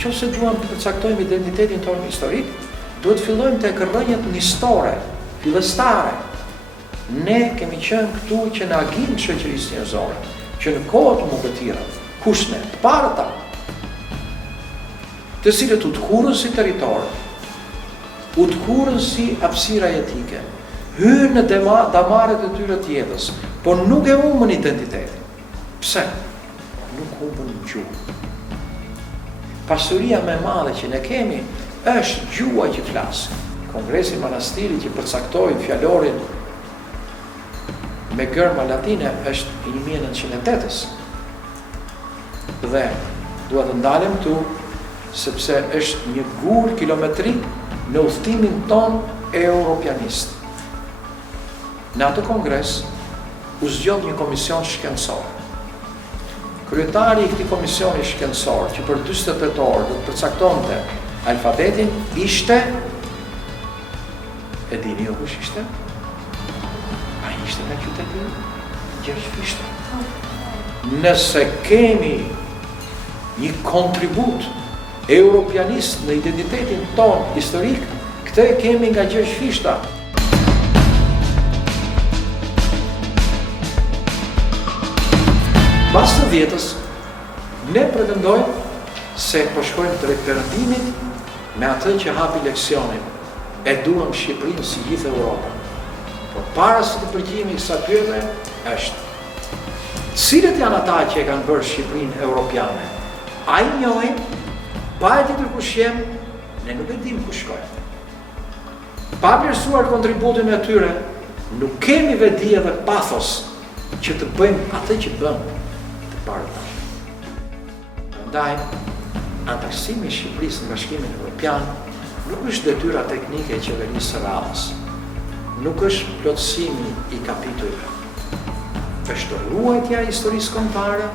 Nëse duam të përcaktojmë identitetin tonë historik, duhet fillojmë tek rrënjët njësore, fillestare. Ne kemi qenë këtu që në agim shoqërisë njerëzore, që në kohë të mëbëtira, kushne, të parta, të cilët u të kurën si territor, u të kurën si hapësira jetike, hyrë në damaret e tyre të jetës, por nuk e humbën identitetin. Pse? Nuk humbën gjuhë. Pasuria më e madhe që ne kemi është gjua që flasë. Kongresi Manastirit që përcaktoi fjalorin me gërma latine është i 1908-s. Dhe duhet të ndalem tu sepse është një gur kilometrik në udhëtimin ton europianist. Në atë kongres u zgjodh një komision shkencor. Kryetari i këtij komisioni shkencor, që për 48 orë do të përcaktonte alfabetin, ishte, e dini ju kush ishte? Ai ishte me qytetin Gjergjëfishta. Nëse kemi një kontribut europianist në identitetin ton historik, këtë kemi nga Gjergjëfishta. Pas të vjetës, ne pretendojmë se po shkojmë drejt perëndimit me atë që hapi Leksionin. E duam Shqipërinë si gjithë Europën. Por para se të përgjigjemi kësaj pyetje është: cilët janë ata që e kanë bërë Shqipërinë europiane? A i njohin? Pa e ditur kush janë, ne nuk e dimë ku shkojmë. Pa vlerësuar kontributin e tyre, nuk kemi vedi dhe pathos që të bëjmë atë që bëmë. Prandaj, anëtarësimi i Shqipërisë në Bashkimin Evropian nuk është detyra teknike e qeverisë së radhës, nuk është plotësimi i kapitujve. Është ruajtja e historisë kombëtare,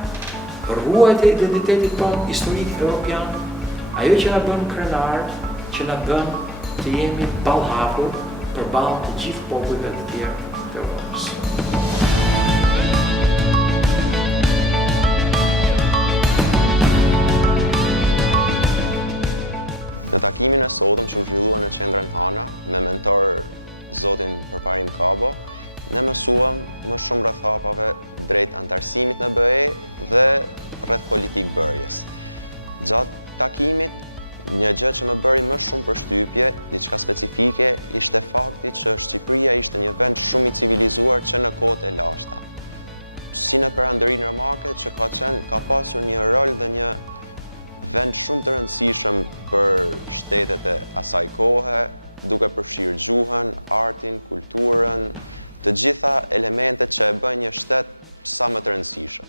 ruajtja e identitetit tonë historik evropian, ajo që na bën krenar, që na bën të jemi ballhapur përballë të gjithë popujve të tjerë të Evropës. Në takimin e sotëm që u zhvillua në qendrën Hana me mentor zotin Përparim Kabo, ne mësuam më shumë rreth hapave drejt anëtarësimit në BE dhe rreth politikëbërjes. Gjatë takimit, një gjë që më bëri më shumë përshtypje, diçka specifike, ishte fakti që Shqipëria ishte një vend shumë i civilizuar që në kohët e lashta. Si në perandërinë romake që ka pasur një rol dhe një vend shumë të rëndësishëm për shtetet e asaj kohe, duke përfshirë gjuhën, artin, kulturën, të gjitha elementet që e bëjnë një shtet sa më të rëndësishëm.